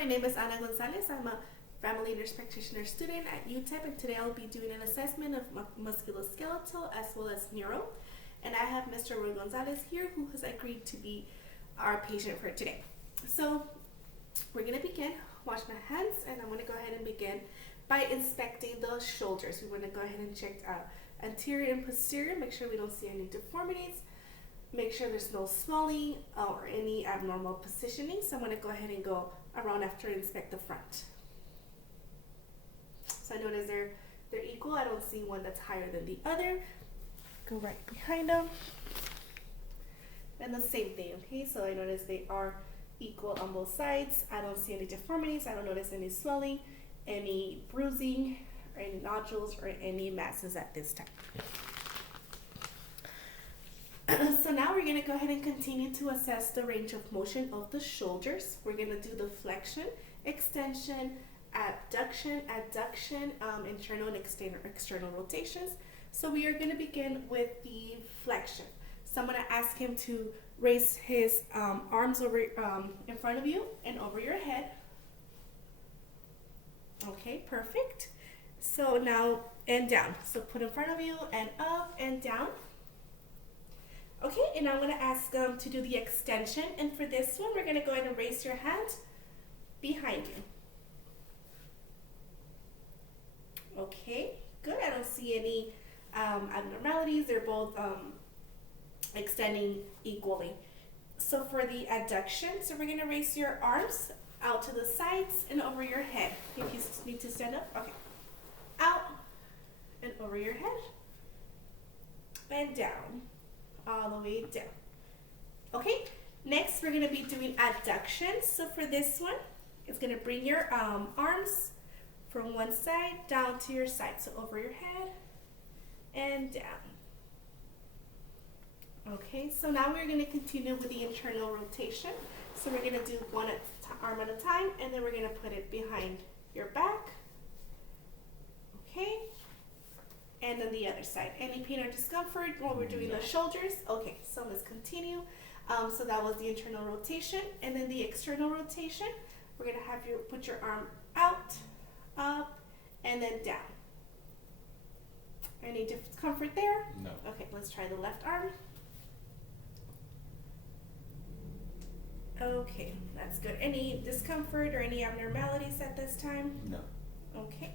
my name is Ana Gonzalez. I'm a family nurse practitioner student at UTEP, and today I'll be doing an assessment of musculoskeletal as well as neuro. And I have Mr. Roy Gonzalez here who has agreed to be our patient for today. So we're going to begin. Wash my hands, and I'm going to go ahead and begin by inspecting the shoulders. We want to go ahead and check out anterior and posterior, make sure we don't see any deformities. Make sure there's no swelling or any abnormal positioning. So I'm going to go ahead and go around after and inspect the front. So I notice they're equal. I don't see one that's higher than the other. Go right behind them. And the same thing, okay? So I notice they are equal on both sides. I don't see any deformities. I don't notice any swelling, any bruising, or any nodules, or any masses at this time. So now we're going to go ahead and continue to assess the range of motion of the shoulders. We're going to do the flexion, extension, abduction, adduction, internal and external rotations. So we are going to begin with the flexion. So I'm going to ask him to raise his arms over in front of you and over your head. Okay, perfect. So now and down. So put in front of you and up and down. Okay, and I'm going to ask to do the extension. And for this one, we're going to go ahead and raise your hand behind you. Okay, good. I don't see any abnormalities. They're both extending equally. So for the adduction, so we're going to raise your arms out to the sides and over your head. If you need to stand up, okay. Out and over your head and down. All the way down. Okay, next we're going to be doing adduction. So for this one, it's going to bring your arms from one side down to your side. So over your head and down. Okay, so now we're going to continue with the internal rotation. So we're going to do one arm at a time, and then we're going to put it behind your back. Okay. And then the other side. Any pain or discomfort while we're doing the shoulders? Okay, so let's continue. So that was the internal rotation. And then the external rotation, we're going to have you put your arm out, up, and then down. Any discomfort there? No. Okay, let's try the left arm. Okay, that's good. Any discomfort or any abnormalities at this time? No. Okay.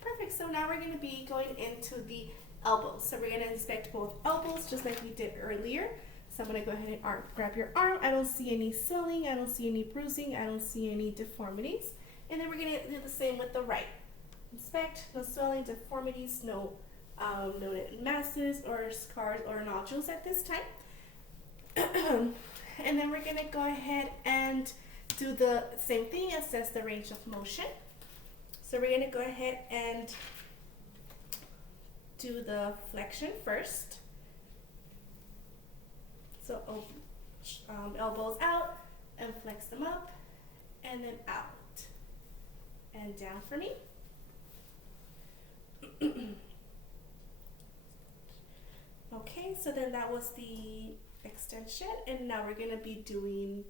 Perfect. So now we're going to be going into the elbows. So we're going to inspect both elbows just like we did earlier. So I'm going to go ahead and grab your arm. I don't see any swelling. I don't see any bruising. I don't see any deformities. And then we're going to do the same with the right. Inspect. No swelling, deformities, no masses or scars or nodules at this time. And then we're going to go ahead and do the same thing, assess the range of motion. So we're going to go ahead and do the flexion first. So elbows out and flex them up and then out and down for me. Okay, so then that was the extension, and now we're going to be doing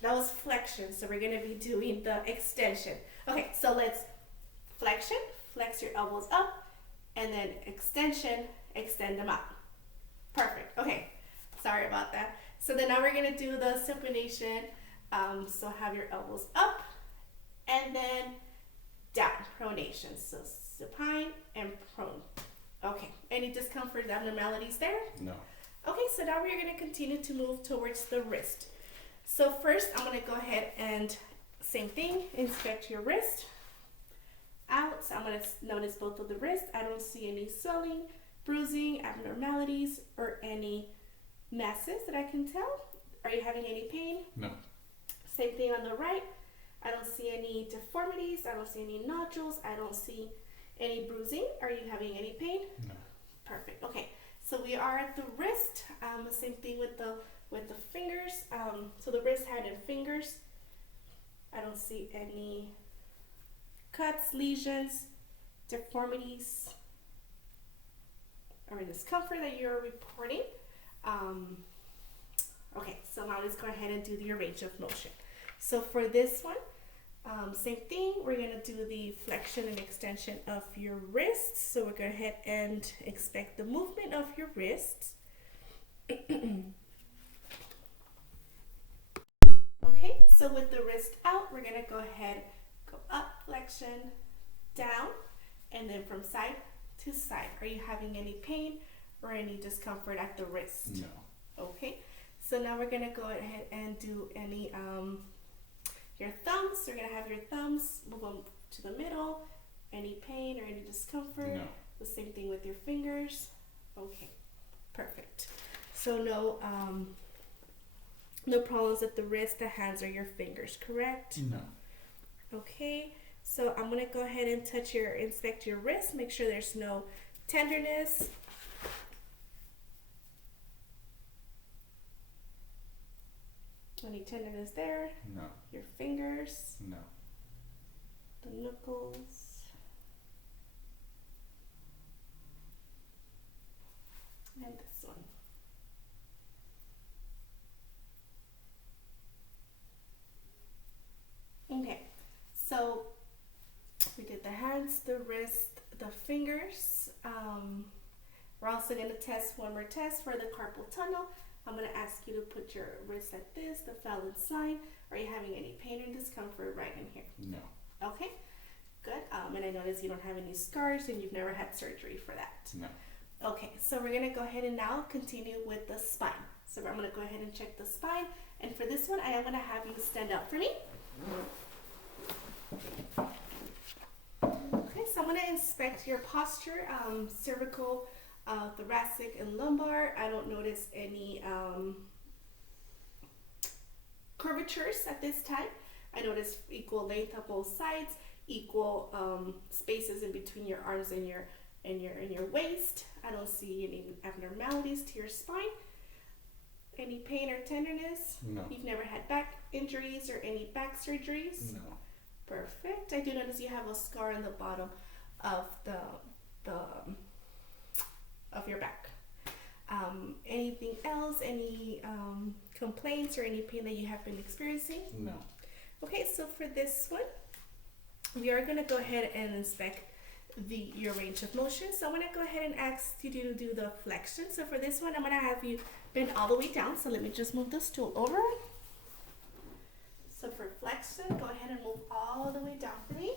that was flexion, so we're going to be doing the extension. Okay, so let's flexion, flex your elbows up, and then extension, extend them out. Perfect. Okay, sorry about that. So then now we're going to do the supination. So have your elbows up, and then down, pronation. So supine and prone. Okay, any discomfort, abnormalities there? No. Okay, so now we're going to continue to move towards the wrist. So first, I'm going to go ahead and, same thing, inspect your wrist. Out, so I'm going to notice both of the wrists. I don't see any swelling, bruising, abnormalities, or any masses that I can tell. Are you having any pain? No. Same thing on the right. I don't see any deformities. I don't see any nodules. I don't see any bruising. Are you having any pain? No. Perfect. Okay, so we are at the wrist. Same thing with the fingers. So the wrist, hand, and fingers. I don't see any cuts, lesions, deformities, or discomfort that you're reporting. Okay, so now let's go ahead and do the range of motion. So for this one, same thing. We're gonna do the flexion and extension of your wrists. So we're gonna go ahead and expect the movement of your wrists. Okay, so with the wrist out, we're gonna go ahead, go up, flexion, down, and then from side to side. Are you having any pain or any discomfort at the wrist? No. Okay, so now we're gonna go ahead and do any your thumbs. We're gonna have your thumbs move them to the middle. Any pain or any discomfort? No. The same thing with your fingers. Okay, perfect. So no problems at the wrist, the hands, or your fingers, correct? No. Okay, so I'm gonna go ahead and inspect your wrist, make sure there's no tenderness. Any tenderness there? No. Your fingers, No. the knuckles, and this one. Okay, so we did the hands, the wrist, the fingers. We're also going to test one more test for the carpal tunnel. I'm going to ask you to put your wrist like this, the Fallon sign. Are you having any pain or discomfort right in here? No. Okay, good. And I notice you don't have any scars and you've never had surgery for that. No. Okay, so we're going to go ahead and now continue with the spine. So I'm going to go ahead and check the spine. And for this one, I am going to have you stand up for me. Okay, so I'm going to inspect your posture, cervical, thoracic, and lumbar. I don't notice any curvatures at this time. I notice equal length on both sides, equal spaces in between your arms and your waist. I don't see any abnormalities to your spine. Any pain or tenderness? No. You've never had back injuries or any back surgeries? No. Perfect. I do notice you have a scar on the bottom of of your back. Anything else? Any complaints or any pain that you have been experiencing? No. Okay, so for this one, we are going to go ahead and inspect your range of motion. So I'm going to go ahead and ask you to do the flexion. So for this one, I'm going to have you bend all the way down. So let me just move the stool over. So for flexion, go ahead and move all the way down for me.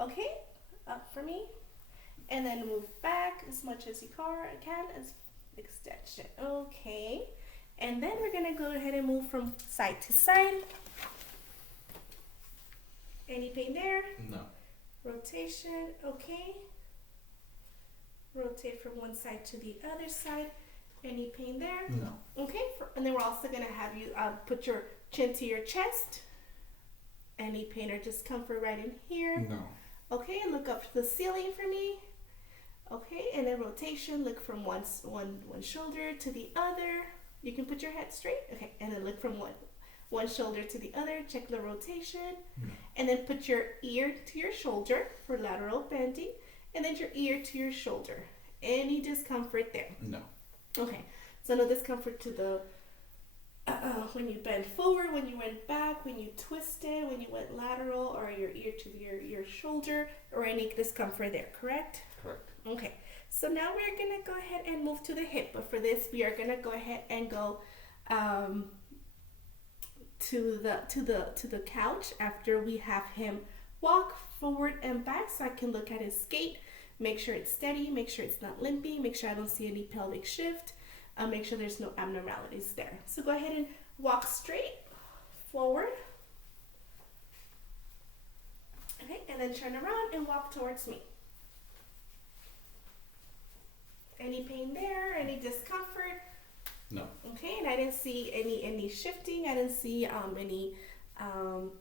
Okay, up for me. And then move back as much as you can as extension. Okay, and then we're going to go ahead and move from side to side. Any pain there? No. Rotation, okay. Rotate from one side to the other side. Any pain there? No. Okay, and then we're also going to have you put your chin to your chest. Any pain or discomfort right in here? No. Okay, and look up to the ceiling for me. Okay, and then rotation, look from one shoulder to the other. You can put your head straight. Okay, and then look from one shoulder to the other. Check the rotation. No. And then put your ear to your shoulder for lateral bending. And then your ear to your shoulder. Any discomfort there? No. Okay, so no discomfort to the when you bend forward, when you went back, when you twisted, when you went lateral, or your ear to your shoulder, or any discomfort there, correct? Correct. Okay, so now we're gonna go ahead and move to the hip, but for this we are gonna go ahead and go to the couch after we have him walk forward and back, so I can look at his gait, make sure it's steady, make sure it's not limping, make sure I don't see any pelvic shift, make sure there's no abnormalities there. So go ahead and walk straight forward. Okay, and then turn around and walk towards me. Any pain there? Any discomfort? No. Okay, and I didn't see any shifting. I didn't see any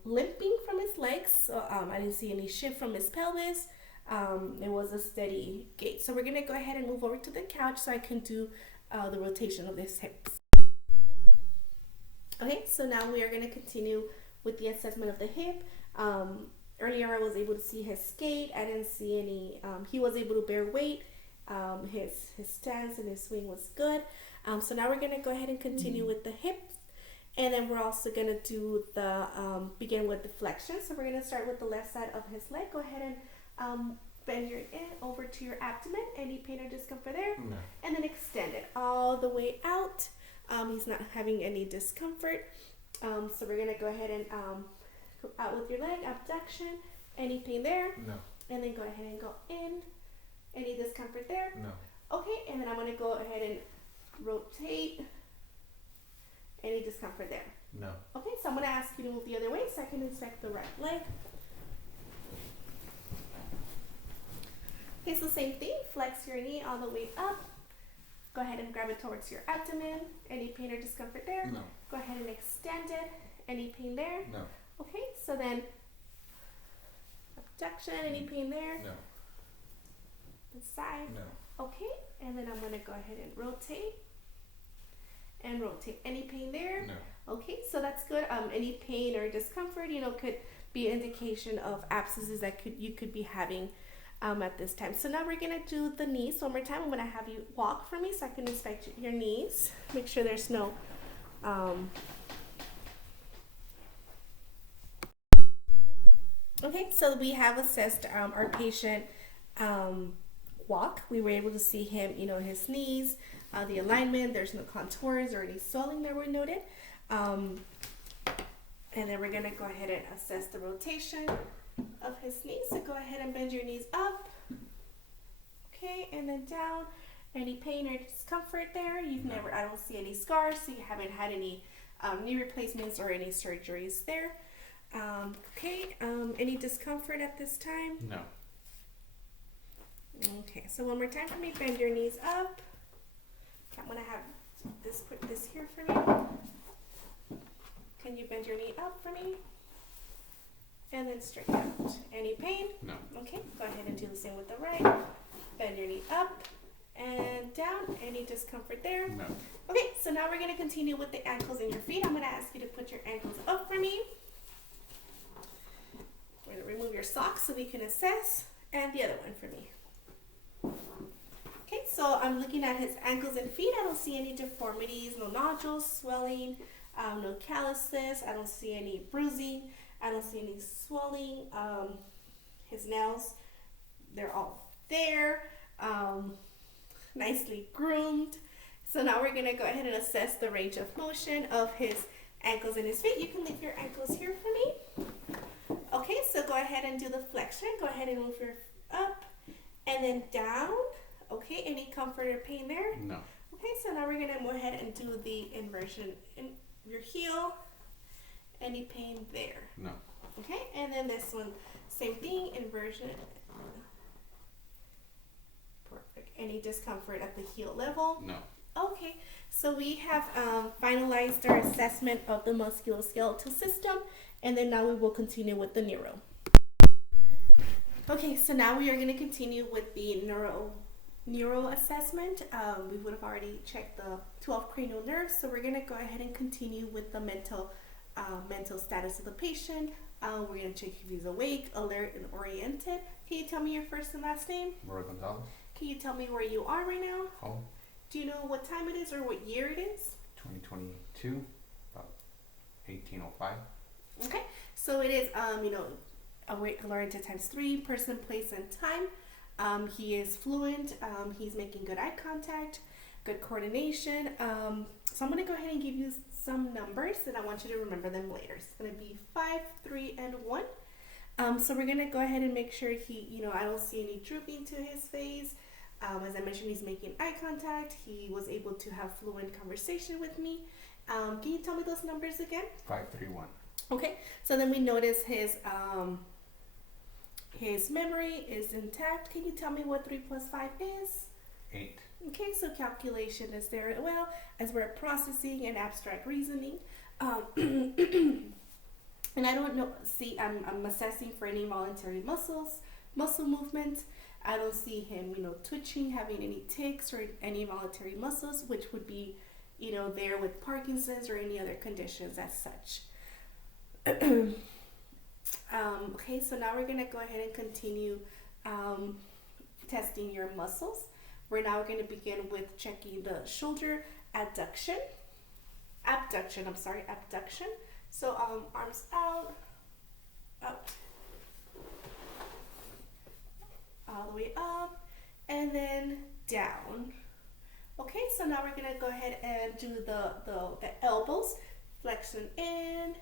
limping from his legs. So I didn't see any shift from his pelvis. It was a steady gait. So we're gonna go ahead and move over to the couch so I can do the rotation of his hips. Okay, so now we are gonna continue with the assessment of the hip. Earlier I was able to see his gait. I didn't see any. He was able to bear weight. His stance and his swing was good. So now we're gonna go ahead and continue with the hips. And then we're also gonna do the begin with the flexion. So we're gonna start with the left side of his leg. Go ahead and bend your in over to your abdomen. Any pain or discomfort there? No. And then extend it all the way out. He's not having any discomfort. So we're gonna go ahead and go out with your leg, abduction. Any pain there? No. And then go ahead and go in. Any discomfort there? No. Okay, and then I'm gonna go ahead and rotate. Any discomfort there? No. Okay, so I'm gonna ask you to move the other way so I can inspect the right leg. Okay, so same thing. Flex your knee all the way up. Go ahead and grab it towards your abdomen. Any pain or discomfort there? No. Go ahead and extend it. Any pain there? No. Okay, so then abduction. Any pain there? No. The side. No. Okay, and then I'm gonna go ahead and rotate. And rotate. Any pain there? No. Okay, so that's good. Any pain or discomfort, could be an indication of abscesses that you could be having at this time. So now we're gonna do the knees one more time. I'm gonna have you walk for me so I can inspect your knees. Make sure there's no Okay, so we have assessed our patient walk. We were able to see him, his knees, the alignment. There's no contours or any swelling that were noted. And then we're gonna go ahead and assess the rotation of his knees. So go ahead and bend your knees up. Okay, and then down. Any pain or discomfort there? I don't see any scars, so you haven't had any knee replacements or any surgeries there. Okay, any discomfort at this time? No. Okay, so one more time for me, bend your knees up. Okay, I'm gonna have put this here for me. Can you bend your knee up for me? And then straight out. Any pain? No. Okay, go ahead and do the same with the right. Bend your knee up and down. Any discomfort there? No. Okay, so now we're gonna continue with the ankles and your feet. I'm gonna ask you to put your ankles up for me. We're gonna remove your socks so we can assess. And the other one for me. Okay, so I'm looking at his ankles and feet. I don't see any deformities, no nodules, swelling, no calluses. I don't see any bruising. I don't see any swelling. His nails, they're all there, nicely groomed. So now we're gonna go ahead and assess the range of motion of his ankles and his feet. You can leave your ankles here for me. Okay, so go ahead and do the flexion. Go ahead and move your up and then down. Okay, any comfort or pain there? No. Okay, so now we're gonna go ahead and do the inversion in your heel. Any pain there? No. Okay, and then this one, same thing, inversion. Perfect. Any discomfort at the heel level? No. Okay, so we have finalized our assessment of the musculoskeletal system, and then now we will continue with the neuro. Okay, so now we are going to continue with the neuro assessment. We would have already checked the 12 cranial nerves, so we're going to go ahead and continue with the mental status of the patient. We're going to check if he's awake, alert, and oriented. Can you tell me your first and last name? Roy Gonzalez. Can you tell me where you are right now? Home. Do you know what time it is or what year it is? 2022. About 1805. Okay, so it is, awake, alert, times 3, person, place, and time. He is fluent. He's making good eye contact, good coordination. So I'm going to go ahead and give you some numbers, and I want you to remember them later. It's going to be 5, 3, and 1. So we're going to go ahead and make sure he, I don't see any drooping to his face. As I mentioned, he's making eye contact. He was able to have fluent conversation with me. Can you tell me those numbers again? 531. Okay, so then we notice his memory is intact. Can you tell me what 3 plus 5 is? 8. Okay, so calculation is there as well as we're processing and abstract reasoning. And I don't know, I'm assessing for any involuntary muscle movement. I don't see him, twitching, having any tics or any involuntary muscles, which would be, there with Parkinson's or any other conditions as such. Okay, so now we're going to go ahead and continue testing your muscles. We're now going to begin with checking the shoulder adduction. abduction. I'm sorry, abduction. So arms out, up, all the way up, and then down. Okay, so now we're gonna go ahead and do the elbows, flexion in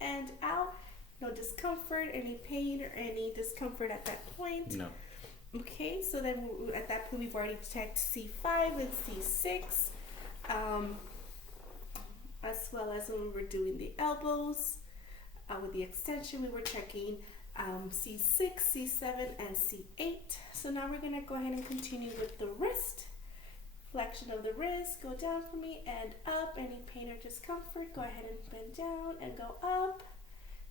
and out. No discomfort, any pain or any discomfort at that point. No. Okay, so then at that point we've already checked C5 and C6, as well as when we were doing the elbows with the extension, we were checking C6, C7, and C8. So now we're gonna go ahead and continue with the wrist. Flexion of the wrist, go down for me and up. Any pain or discomfort, go ahead and bend down and go up.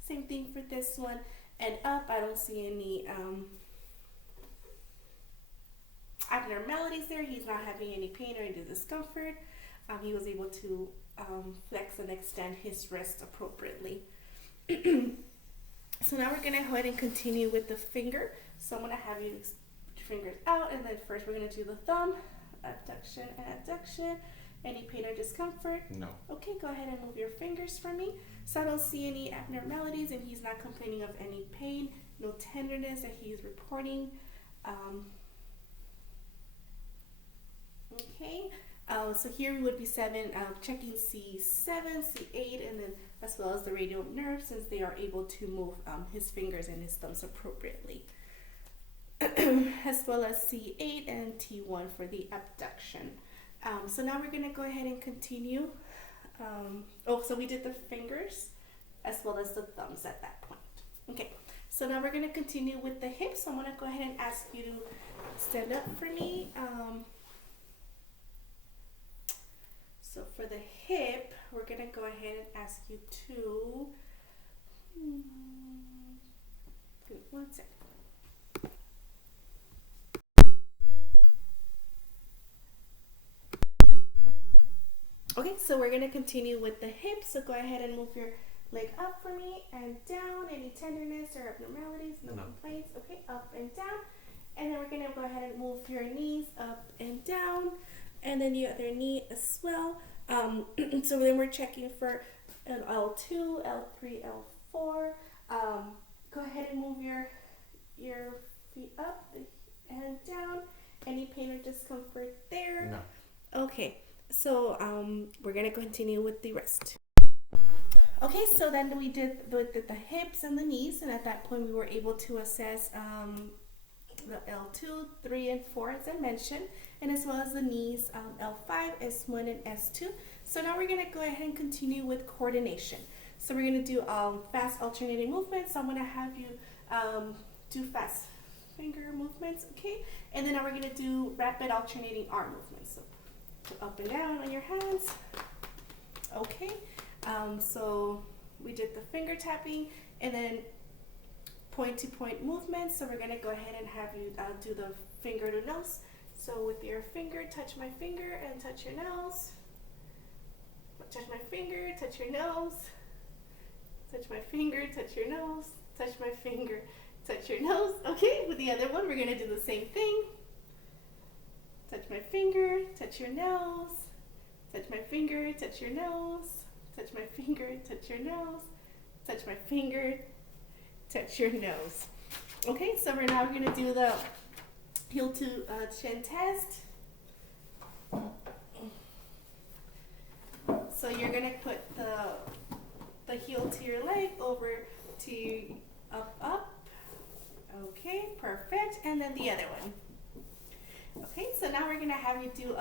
Same thing for this one and up. I don't see any abnormalities there. He's not having any pain or any discomfort. He was able to flex and extend his wrist appropriately. So now we're gonna go ahead and continue with the finger. So I'm gonna have you put your fingers out, and then first we're gonna do the thumb, abduction and abduction. Any pain or discomfort? No. Okay, go ahead and move your fingers for me. So I don't see any abnormalities, and he's not complaining of any pain, no tenderness that he's reporting. Okay, so here we would be checking C7, C8, and then as well as the radial nerve, since they are able to move his fingers and his thumbs appropriately. As well as C8 and T1 for the abduction. So now we're gonna go ahead and continue. So we did the fingers as well as the thumbs at that point. Okay, so now we're gonna continue with the hips. So I'm gonna go ahead and ask you to stand up for me. So for the hip, we're gonna go ahead and ask you to, give me 1 second. Okay, so we're gonna continue with the hips. So go ahead and move your leg up for me and down. Any tenderness or abnormalities? No complaints. Okay, up and down. And then we're gonna go ahead and move your knees up and down, and then the other knee as well. So then we're checking for an L2, L3, L4. Go ahead and move your feet up and down. Any pain or discomfort there? No. Okay, so we're gonna continue with the rest. Okay, so then we did the hips and the knees, and at that point we were able to assess the L2, 3, and 4 as I mentioned, and as well as the knees, L5, S1, and S2. So now we're gonna go ahead and continue with coordination. So we're gonna do fast alternating movements. So I'm gonna have you do fast finger movements, okay? And then now we're gonna do rapid alternating arm movements. So up and down on your hands, okay? So we did the finger tapping and then point to point movements. So we're gonna go ahead and have you do the finger to nose. So with your finger, touch my finger and touch your nose. Touch my finger, touch your nose. Touch my finger, touch your nose. Touch my finger, touch your nose. Okay, with the other one, we're gonna do the same thing. Touch my finger, touch your nose. Touch my finger, touch your nose. Touch my finger, touch your nose. Touch my finger, touch your nose. Okay, so we're now gonna do the heel to chin test. So you're gonna put the heel to your leg over to up. Okay, perfect. And then the other one. Okay, so now we're gonna have you do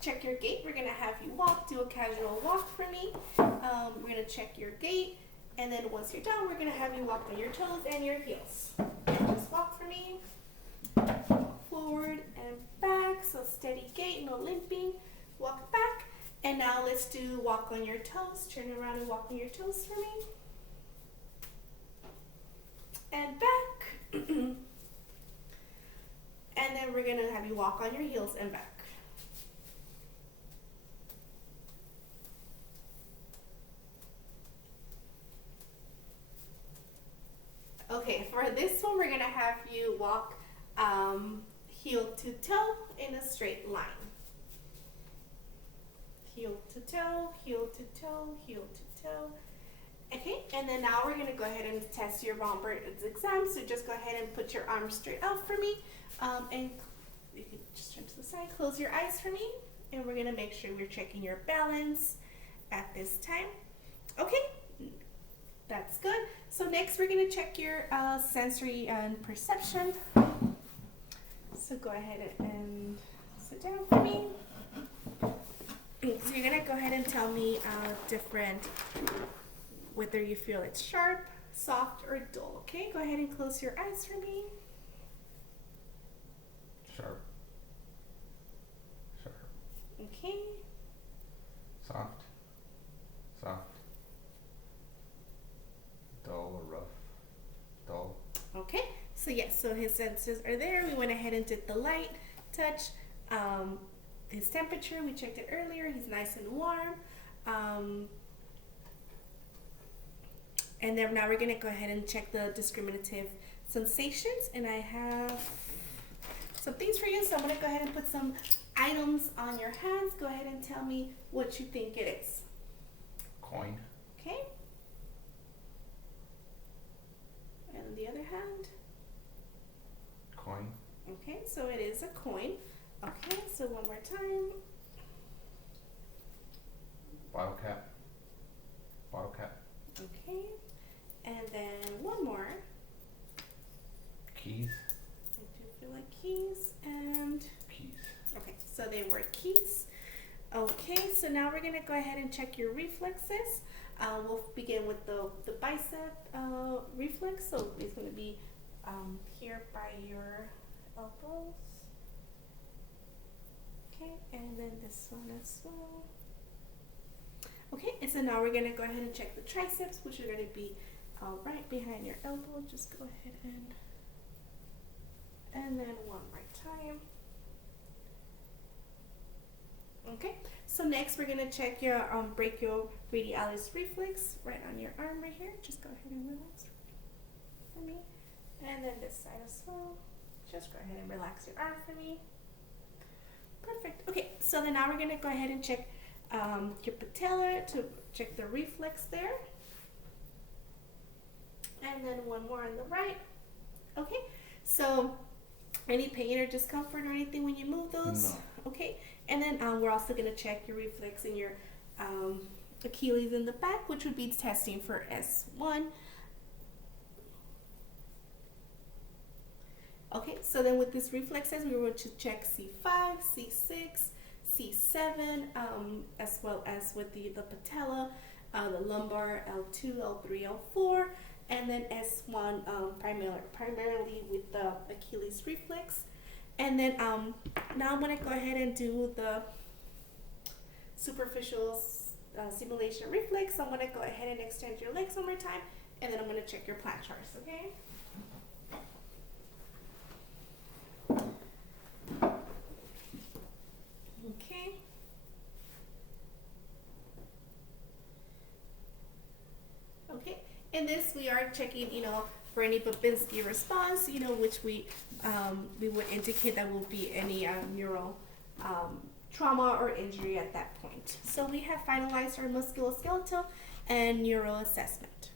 check your gait. We're gonna have you do a casual walk for me. We're gonna check your gait, and then once you're done, we're gonna have you walk on your toes and your heels. Just walk for me. Forward and back, so steady gait, no limping. Walk back, and now let's do walk on your toes. Turn around and walk on your toes for me. And back. And then we're gonna have you walk on your heels and back. Okay, for this one, we're gonna have you walk heel to toe in a straight line. heel to toe, heel to toe, heel to toe. Okay, and then now we're gonna go ahead and test your Rombert's exam. So just go ahead and put your arms straight out for me, and you can just turn to the side, close your eyes for me, and we're gonna make sure we're checking your balance at this time. Okay, that's good. So next we're gonna check your sensory and perception. So go ahead and sit down for me. So you're gonna go ahead and tell me different, whether you feel it's sharp, soft, or dull. Okay, go ahead and close your eyes for me. Sharp. Sharp. Okay, Soft. Soft. Dull or rough. Dull. okay. So yes, so his senses are there. We went ahead and did the light, touch, his temperature. We checked it earlier. He's nice and warm. And then now we're gonna go ahead and check the discriminative sensations. And I have some things for you. So I'm gonna go ahead and put some items on your hands. Go ahead and tell me what you think it is. Coin. Okay. And on the other hand. Coin. Okay, so it is a coin. Okay, so one more time. Bottle cap. Bottle cap. Okay, and then one more. Keys. I do feel like keys and Keys. okay, so they were keys. Okay, so now we're gonna go ahead and check your reflexes. We'll begin with the bicep reflex. So it's gonna be here by your elbows. Okay, and then this one as well. Okay, and so now we're gonna go ahead and check the triceps, which are gonna be right behind your elbow. Just go ahead and then one more time. Okay, so next we're gonna check your brachioradialis reflex right on your arm right here. Just go ahead and relax for me. And then this side as well. Just go ahead and relax your arm for me. Perfect. Okay, so then now we're gonna go ahead and check your patella to check the reflex there. And then one more on the right. Okay, so any pain or discomfort or anything when you move those? No. Okay, and then we're also gonna check your reflex in your Achilles in the back, which would be testing for S1. Okay, so then with this reflexes, we were going to check C5, C6, C7, as well as with the patella, the lumbar, L2, L3, L4, and then S1 primarily with the Achilles reflex. And then now I'm going to go ahead and do the superficial simulation reflex. So I'm going to go ahead and extend your legs one more time, and then I'm going to check your planchars, okay? Okay. Okay. In this, we are checking, for any Babinski response, which we would indicate that will be any neural trauma or injury at that point. So we have finalized our musculoskeletal and neural assessment.